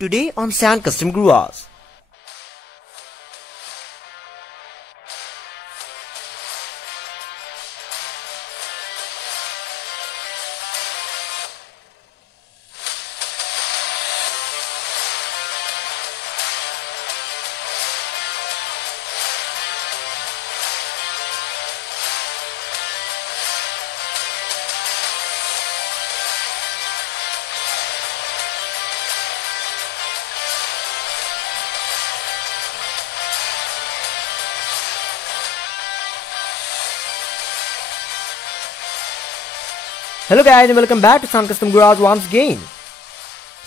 Today on San Custom Garage. Hello guys and welcome back to San Custom Garage once again.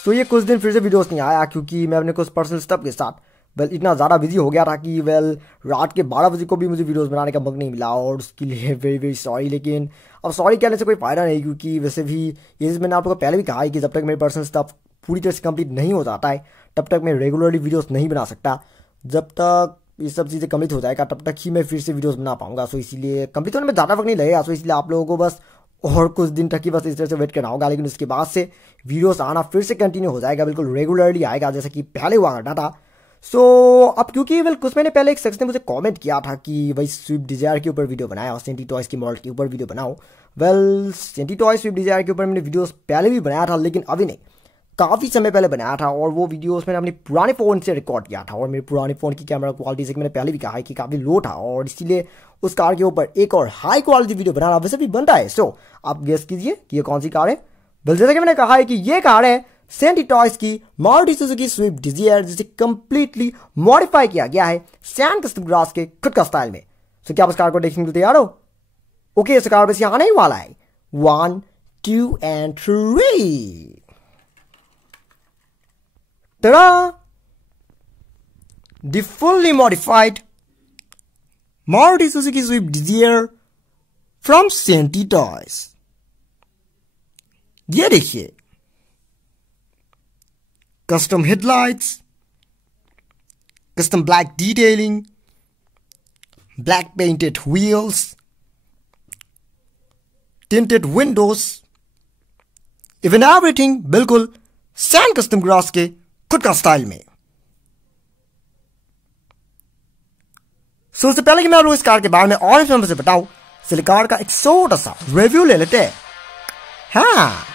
तो ये कुछ दिन फिर से वीडियोस नहीं आया क्योंकि मैं अपने कुछ पर्सनल स्टफ के साथ इतना ज़्यादा बिजी हो गया था कि रात के 12 बजे को भी मुझे वीडियोस बनाने का मौका नहीं मिला और उसके लिए वेरी वेरी सॉरी। लेकिन अब सॉरी कहने से कोई फ़ायदा नहीं क्योंकि वैसे भी ये मैंने आप लोगों को पहले भी कहा है कि जब तक मेरे पर्सनल स्टफ पूरी तरह से कंप्लीट नहीं हो जाता है तब तक मैं रेगुलरली वीडियोज़ नहीं बना सकता। जब तक ये सब चीज़ें कंप्लीट हो जाएगा तब तक ही मैं फिर से वीडियोज़ बना पाऊंगा। सो इसीलिए कंप्लीट होने में ज़्यादा वक्त नहीं लगेगा। सो इसलिए आप लोगों को बस और कुछ दिन तक ही बस इस तरह से वेट करना होगा। लेकिन उसके बाद से वीडियोस आना फिर से कंटिन्यू हो जाएगा, बिल्कुल रेगुलरली आएगा जैसे कि पहले हुआ करता था। सो अब क्योंकि कुछ महीने पहले एक शख्स ने मुझे कमेंट किया था कि भाई स्विफ्ट डिजायर के ऊपर वीडियो बनाया और सेंटी टॉयज की मॉडल के ऊपर वीडियो बनाओ। सेंटी टॉयज स्विफ्ट डिजायर के ऊपर मैंने वीडियोस पहले भी बनाया था लेकिन अभी नहीं, काफ़ी समय पहले बनाया था और वो वीडियोस मैंने अपने पुराने फ़ोन से रिकॉर्ड किया था और मेरे पुराने फ़ोन की कैमरा क्वालिटी से मैंने पहले भी कहा है कि काफ़ी लो था और इसीलिए उस कार के ऊपर एक और हाई क्वालिटी वीडियो बनाना वैसे भी बनता है। सो आप गेस कीजिए कि ये कौन सी कार है। जैसे कि मैंने कहा है कि ये कार है सेंटी टॉयज की मारुति सुजुकी स्विफ्ट डिजायर जिसे कंप्लीटली मॉडिफाई किया गया है सैन कस्टम गराज के खुद का स्टाइल में। सो क्या आप इस कार को देखने के लिए तैयार हो? ओके, इस कार बस यहाँ नहीं वाला है। 1 2 and 3 Ta-da! The fully modified Maruti Suzuki Swift Desire from Senti Toys। ये देखिए, custom headlights, custom black detailing, black painted wheels, tinted windows, even everything बिल्कुल सैन कस्टम गराज के खुद का स्टाइल में। सबसे पहले कि मैं आप लोग इस कार के बारे में और से बताऊं, इस कार का एक छोटा सा रिव्यू ले लेते हैं। हाँ,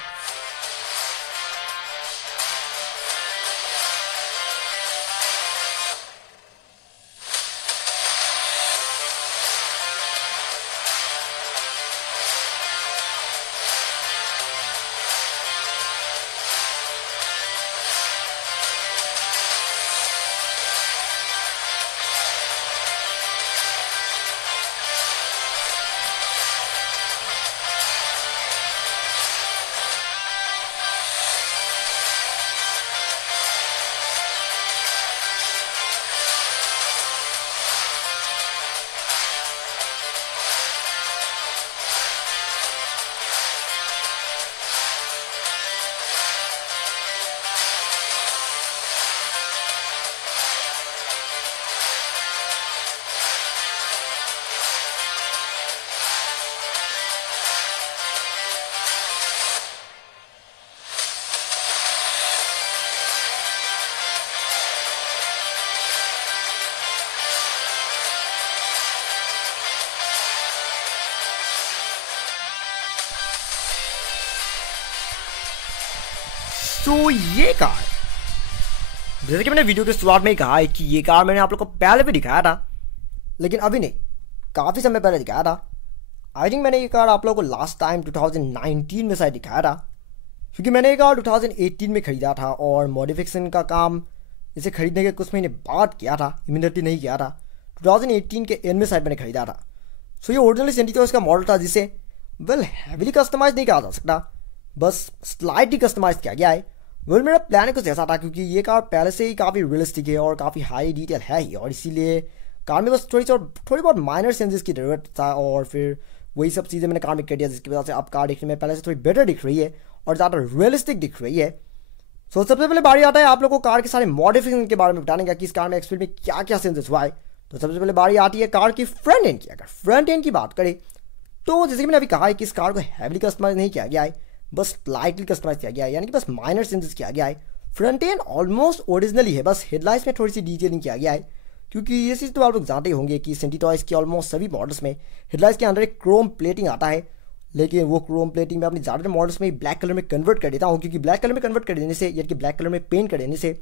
तो ये कार जैसे कि मैंने वीडियो के शुरुआत में ही कहा है कि ये कार मैंने आप लोग को पहले भी दिखाया था लेकिन अभी नहीं, काफ़ी समय पहले दिखाया था। आई थिंक मैंने ये कार आप लोगों को लास्ट टाइम 2019 में शायद दिखाया था क्योंकि मैंने ये कार 2018 में ख़रीदा था और मॉडिफिकेशन का काम इसे खरीदने के कुछ महीने बाद किया था, इमीडिएटली नहीं किया था। 2018 के एंड में शायद मैंने ख़रीदा था। सो ये ओरिजिनली सेंटी टॉयज का मॉडल था जिसे हैवीली कस्टमाइज नहीं कहा जा सकता, बस स्लाइटली कस्टमाइज किया गया है। मेरा प्लान कुछ ऐसा था क्योंकि ये कार पहले से ही काफ़ी रियलिस्टिक है और काफ़ी हाई डिटेल है ही और इसीलिए कार में बस थोड़ी बहुत माइनर चेंजेस की ज़रूरत था और फिर वही सब चीज़ें मैंने कार में कर दिया जिसकी वजह से अब कार दिखने में पहले से थोड़ी बेटर दिख रही है और ज़्यादा रियलिस्टिक दिख रही है। सो सबसे पहले बारी आता है आप लोगों को कार के सारे मॉडिफिकेशन के बारे में बताने का कि इस कार में एक्चुअली में क्या क्या चेंजेस हुआ है। तो सबसे पहले बारी आती है कार की फ्रंट एंड की। अगर फ्रंट एंड की बात करें तो जैसे कि मैंने अभी कहा है कि इस कार को हैवीली कस्टमाइज नहीं किया गया है, बस स्लाइटली कस्टमाइज किया गया है, यानी कि बस माइनर चेंजेस किया गया है। फ्रंट एंड ऑलमोस्ट ओरिजिनल ही है, बस हेडलाइट्स में थोड़ी सी डिटेलिंग किया गया है, क्योंकि ये चीज़ तो आप लोग जानते होंगे कि सेंटी टॉयज़ के ऑलमोस्ट सभी मॉडल्स में हेडलाइट्स के अंदर एक क्रोम प्लेटिंग आता है, लेकिन वो क्रोम प्लेटिंग में अपनी ज़्यादातर मॉडल्स में ब्लैक कलर में कन्वर्ट कर देता हूँ, क्योंकि ब्लैक कलर में कन्वर्ट कर देने से यानी कि ब्लैक कलर में पेंट कर देने से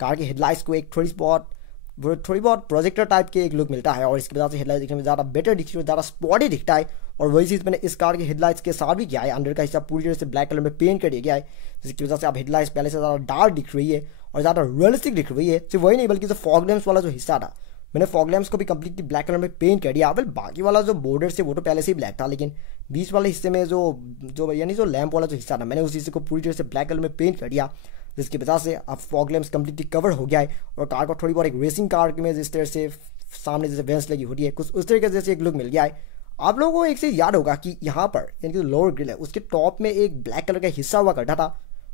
कार की हेडलाइट्स को एक थोड़ी बहुत प्रोजेक्टर टाइप के एक लुक मिलता है, और इसकी वजह से हेडलाइट दिखने में ज़्यादा बेटर दिखती है, ज़्यादा स्पॉटी दिखता है। और वही चीज़ मैंने इस कार के हेडलाइट्स के साथ भी किया है, अंदर का हिस्सा पूरी तरह से ब्लैक कलर में पेंट कर दिया गया है, जिसकी वजह से आप हेडलाइट्स पहले से ज़्यादा डार्क दिख रही है और ज़्यादा रियलिस्टिक दिख रही है। सिर्फ वही नहीं बल्कि जो फॉग लैम्प्स वाला जो हिस्सा था, मैंने फॉग लैम्प्स को भी कंप्लीटली ब्लैक कलर में पेंट कर दिया। वेल बाकी वाला जो बॉर्डर से वो तो पहले से ही ब्लैक था, लेकिन बीच वाले हिस्से में जो यानी जो लैम्प वाला जो हिस्सा था, मैंने उस हिस्से को पूरी तरह से ब्लैक कलर में पेंट कर दिया, जिसकी वजह से अब फॉग लैम्प्स कंप्लीटली कवर हो गया है और कार को थोड़ी बहुत एक रेसिंग कार में जिस तरह से सामने जैसे वेंस लगी होती है कुछ उस तरीके से एक लुक मिल गया है। आप लोगों को एक चीज़ याद होगा कि यहाँ पर यानी कि लोअर ग्रिल है उसके टॉप में एक ब्लैक कलर का हिस्सा हुआ करता था।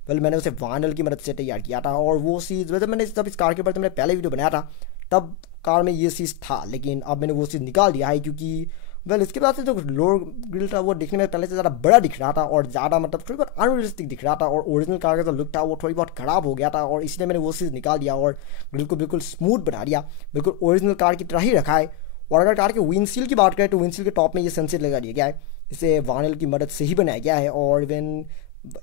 वेल मैंने उसे वाइनल की मदद से तैयार किया था, और वो चीज़ वैसे मैंने जब इस कार के ऊपर मैंने पहले वीडियो बनाया था तब कार में ये चीज़ था, लेकिन अब मैंने वो चीज़ निकाल दिया है, क्योंकि वेल इसके बाद से जो लोअर ग्रिल था वो दिखने में पहले से ज़्यादा बड़ा दिख रहा था और ज़्यादा मतलब थोड़ी बहुत अनरियलिस्टिक दिख रहा था, और ओरिजिनल कार का जो लुक था वो थोड़ी बहुत ख़राब हो गया था, और इसलिए मैंने वो चीज़ निकाल दिया और ग्रिल को बिल्कुल स्मूथ बना दिया, बिल्कुल ओरिजिनल कार की तरह ही रखा है। और अगर कार के विंडशील की बात करें तो विंडशील के टॉप में ये सनसेट लगा दिया गया है, इसे वाइनल की मदद से ही बनाया गया है, और इवन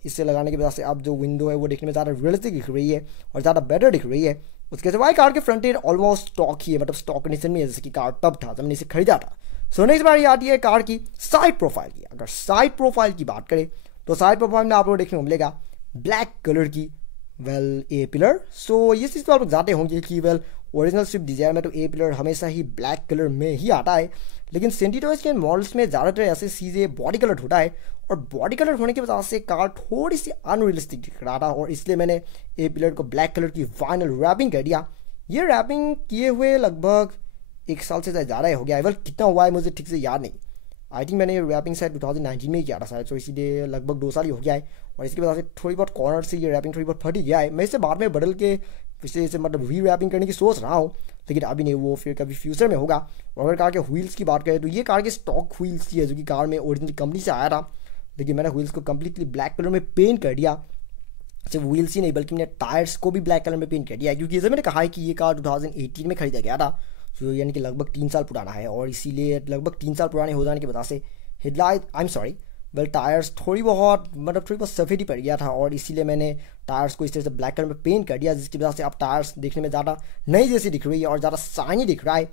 इसे लगाने की वजह से अब जो विंडो है वो देखने में ज़्यादा रियलिस्टिक दिख रही है और ज़्यादा बेटर दिख रही है। उसके सिवाय कार के फ्रंट एंड ऑलमोस्ट स्टॉक ही है, मतलब स्टॉक कंडीशन में है जैसे कि कार तब था जब मैंने इसे खरीदा था। सो नेक्स्ट बारी आती है कार की साइड प्रोफाइल की। अगर साइड प्रोफाइल की बात करें तो साइड प्रोफाइल में आप लोग देखने को मिलेगा ब्लैक कलर की ए पिलर। सो ये चीज़ तो आप लोग जानते होंगे कि ओरिजिनल स्विफ्ट डिजायर में तो ए पिलर हमेशा ही ब्लैक कलर में ही आता है, लेकिन सेंटी टॉयज़ के मॉडल्स में ज़्यादातर ऐसे चीज़ें बॉडी कलर होता है, और बॉडी कलर होने की वजह से कार थोड़ी सी अनरियलिस्टिक दिख रहा था, और इसलिए मैंने ए पिलर को ब्लैक कलर की वाइनल रैपिंग कर दिया। ये रैपिंग किए हुए लगभग 1 साल से ज़्यादा हो गया है। कितना हुआ है मुझे ठीक से याद नहीं, आई थिंक मैंने रैपिंग शायद 2019 में ही किया था शायद, तो इसीलिए लगभग 2 साल ही हो गया है, और इसकी वजह से थोड़ी बहुत कॉर्नर से ये रैपिंग थोड़ी बहुत फट ही गया है। मैं इसे बाद में बदल के इसे मतलब री रैपिंग करने की सोच रहा हूँ, लेकिन अभी नहीं, वो फिर कभी फ्यूचर में होगा। और अगर कार के व्हील्स की बात करें तो ये कार के स्टॉक व्हील्स ही है जो कि कार में ओरिजिनल कंपनी से आया था, लेकिन मैंने व्हील्स को कम्प्लीटली ब्लैक कलर में पेंट कर दिया। सिर्फ व्हील्स ही नहीं बल्कि मैंने टायर्स को भी ब्लैक कलर में पेंट कर दिया, क्योंकि जैसे मैंने कहा है कि ये कार 2018 में खरीदा गया था, तो यानी कि लगभग 3 साल पुराना है, और इसीलिए लगभग 3 साल पुराने हो जाने की वजह से टायर्स थोड़ी बहुत सफ़ेद ही पड़ गया था, और इसीलिए मैंने टायर्स को इस तरह से ब्लैक कलर में पेंट कर दिया, जिसकी वजह से अब टायर्स देखने में ज़्यादा नई जैसी दिख रही है और ज़्यादा शाइनी दिख रहा है।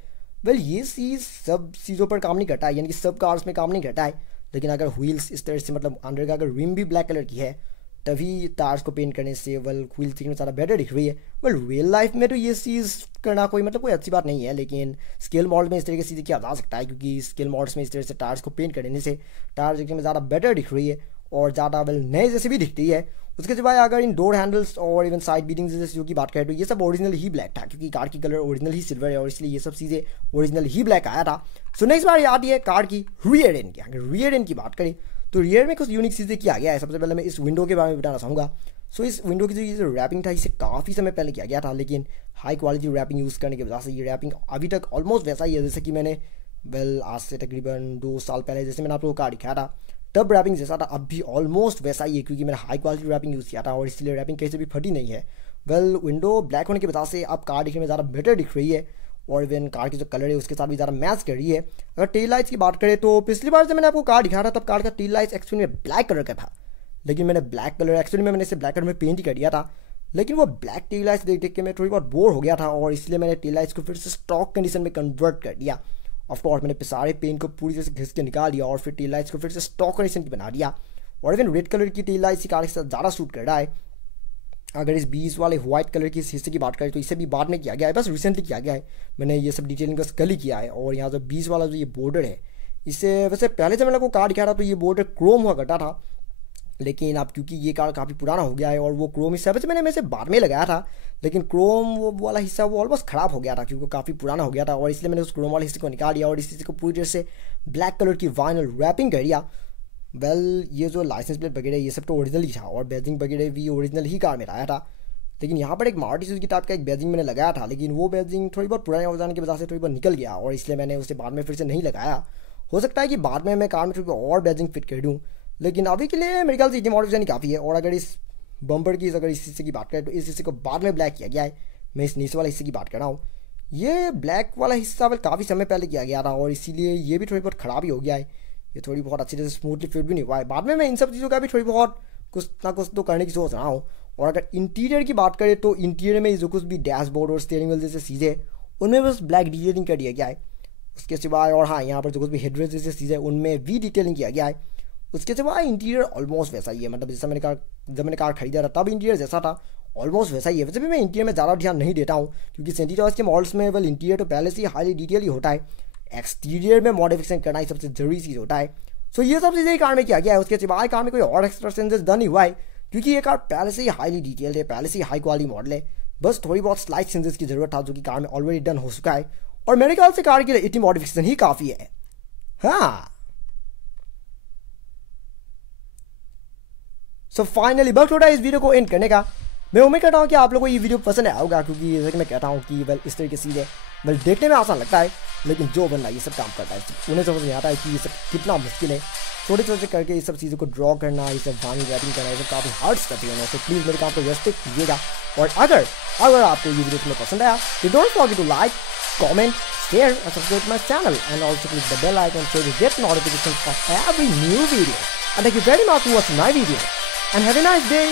ये चीज़ सब चीज़ों पर काम नहीं करता है, यानी कि सब कार्स में काम नहीं करता है, लेकिन अगर व्हील्स इस तरह से मतलब अंदर का अगर रिम भी ब्लैक कलर की है तभी टायर्स को पेंट करने से व्हील्स दिखने में ज़्यादा बेटर दिख रही है। रियल लाइफ में तो ये चीज़ करना कोई अच्छी बात नहीं है, लेकिन स्केल मॉडल में इस तरीके से किया जा सकता है, क्योंकि स्केल मॉडल्स में इस तरह से टायर्स को पेंट करने से टायर्स दिखने में ज़्यादा बेटर दिख रही है और ज़्यादा नए जैसे भी दिखती है। उसके सिवाय अगर इन डोर हैंडल्स और इवन साइड बीटिंग जैसे जो की बात करें तो ये सब ओरिजिनल ही ब्लैक था, क्योंकि कार की कलर ओरिजिनल ही सिल्वर है और इसलिए ये सब चीज़ें ओरिजिनल ही ब्लैक आया था। सो नेक्स्ट बार आती है कार की रियर एंड की। अगर रियर एंड की बात करें तो रियर में कुछ यूनिक चीज़ें किया गया है। सबसे पहले मैं इस विंडो के बारे में बताना चाहूँगा। सो इस विंडो की जो रैपिंग था इसे काफ़ी समय पहले किया गया था, लेकिन हाई क्वालिटी रैपिंग यूज़ करने की वजह से ये रैपिंग अभी तक ऑलमोस्ट वैसा ही है जैसे कि मैंने आज से तकरीबन 2 साल पहले जैसे मैंने आप लोगों को कार दिखाया था तब रैपिंग जैसा था, अब भी ऑलमोस्ट वैसा ही है, क्योंकि मैंने हाई क्वालिटी रैपिंग यूज़ किया था और इसलिए रैपिंग कहीं से भी फटी नहीं है। विंडो ब्लैक होने की वजह से अब कार दिखने में ज़्यादा बेटर दिख रही है और इवन कार की जो कलर है उसके साथ भी ज़्यादा मैच कर रही है। अगर टेल लाइट्स की बात करें तो पिछली बार जब मैंने आपको कार दिखाया था तब कार का टेल लाइट्स एक्चुअली में ब्लैक कलर का था, लेकिन मैंने ब्लैक कलर एक्चुअली में मैंने इसे ब्लैक कलर में पेंट ही कर दिया था, लेकिन वो ब्लैक टेल लाइट्स देख के मैं थोड़ी बहुत बोर हो गया था और इसलिए मैंने टेल लाइट्स को फिर से स्टॉक कंडीशन में कन्वर्ट कर दिया। ऑफकोर्स मैंने सारे पेंट को पूरी तरह से घिस के निकाल दिया और फिर टेल लाइट्स को फिर से स्टॉक कंडीशन की बना दिया। और इवन रेड कलर की टेल लाइट्स कार के साथ ज़्यादा सूट कर रहा है। अगर इस बीच वाले व्हाइट कलर की इस हिस्से की बात करें तो इसे भी बाद में किया गया है, बस रिसेंटली किया गया है, मैंने ये सब डिटेलिंग बस कल ही किया है। और यहाँ जो बीच वाला जो ये बॉर्डर है इसे वैसे पहले जब मैंने को कार दिखाया था तो ये बॉर्डर क्रोम हुआ करता था, लेकिन अब क्योंकि ये कार काफ़ी पुराना हो गया है और वो क्रोम हिस्सा वैसे मैंने बाद में लगाया था, लेकिन क्रोम वो वाला हिस्सा वो ऑलमोस्ट ख़राब हो गया था क्योंकि काफ़ी पुराना हो गया था और इसलिए मैंने उस क्रोम वाले हिस्से को निकाल दिया और इस हिस्से को पूरी तरह से ब्लैक कलर की वाइनल रैपिंग कर दिया। ये जो लाइसेंस प्लेट वगैरह ये सब तो ओरिजिनल ही था और बैजिंग वगैरह भी ओरिजिनल ही कार में आया था, लेकिन यहाँ पर एक मारुति सुजुकी टाइप का एक बैजिंग मैंने लगाया था, लेकिन वो बैजिंग थोड़ी बहुत पुराने हो जाने की वजह से थोड़ी बहुत निकल गया और इसलिए मैंने उसे बाद में फिर से नहीं लगाया। हो सकता है कि बाद में मैं कार में थोड़ी और बैजिंग फिट कर दूँ, लेकिन अभी के लिए मेरे ख्याल से इतनी मॉडिफिकेशन काफ़ी है। और अगर इस बम्पर की अगर इस हिस्से की बात करें तो इस हिस्से को बाद में ब्लैक किया गया है। मैं इस नीचे वाले हिस्से की बात कर रहा हूँ। ये ब्लैक वाला हिस्सा वेल काफ़ी समय पहले किया गया था और इसीलिए ये भी थोड़ी बहुत ख़राब ही हो गया है। ये थोड़ी बहुत अच्छी तरह से स्मूथली फिट भी नहीं हुआ है। बाद में मैं इन सब चीज़ों का भी थोड़ी बहुत कुछ ना कुछ तो करने की सोच रहा हूँ। और अगर इंटीरियर की बात करें तो इंटीरियर में जो कुछ भी डैशबोर्ड और स्टीयरिंग व्हील जैसे चीज़ें उनमें बस ब्लैक डिटेलिंग कर दिया गया है। उसके सिवाय और हाँ, यहाँ पर जो कुछ भी हेडरेस्ट जैसे चीज़ें उनमें भी डिटेलिंग किया गया है। उसके सिवाय इंटीरियर ऑलमोस्ट वैसा ही है। मतलब जैसा जब मैंने कार खरीदा था तब इंटीरियर जैसा था ऑलमोस्ट वैसा ही है। वैसे भी मैं इंटीरियर में ज़्यादा ध्यान नहीं देता हूँ क्योंकि सेंटी टॉयज के मॉडल्स में वेल इंटीरियर तो पहले से ही हाईली डिटेल ही होता है। एक्सटीरियर में मॉडिफिकेशन करना ही सबसे जरूरी चीज़ होता है। सो ये सब चीज़ें कार में किया गया है। उसके सिवाय कार में कोई और एक्स्ट्रा चेंजेस डन नहीं हुआ है क्योंकि ये कार पहले से ही हाईली डिटेल्ड है, पहले से ही हाई क्वालिटी मॉडल है। बस थोड़ी बहुत स्लाइट चेंजेस की जरूरत था जो कि कार में ऑलरेडी डन हो चुका है और मेरे ख्याल से कार के लिए इतनी मॉडिफिकेशन ही काफ़ी है। हाँ, सो फाइनली वक्त होता है इस वीडियो को एंड करने का। मैं उम्मीद करता हूँ कि आप लोगों को ये वीडियो पसंद आया होगा क्योंकि जैसे कि मैं कहता हूँ कि वेल इस तरीके से वेल देखने में आसान लगता है लेकिन जो बंदा ये सब काम करता है उन्हें समझ नहीं आता है कि ये सब कितना मुश्किल है। छोटे छोटे करके ये सब चीज़ों को ड्रॉ करना, ये सब वानी रैपिंग करना, ये सब काफ़ी हार्ड स्टफ है। तो प्लीज़ मेरे काम को रेस्पेक्ट कीजिएगा। और अगर आपको ये वीडियो तुम्हें पसंद आया तो don't forget to like, comment, share and subscribe to my channel and also click the bell icon so you get notifications of every new video. And thank you very much for watching my video and have a nice day.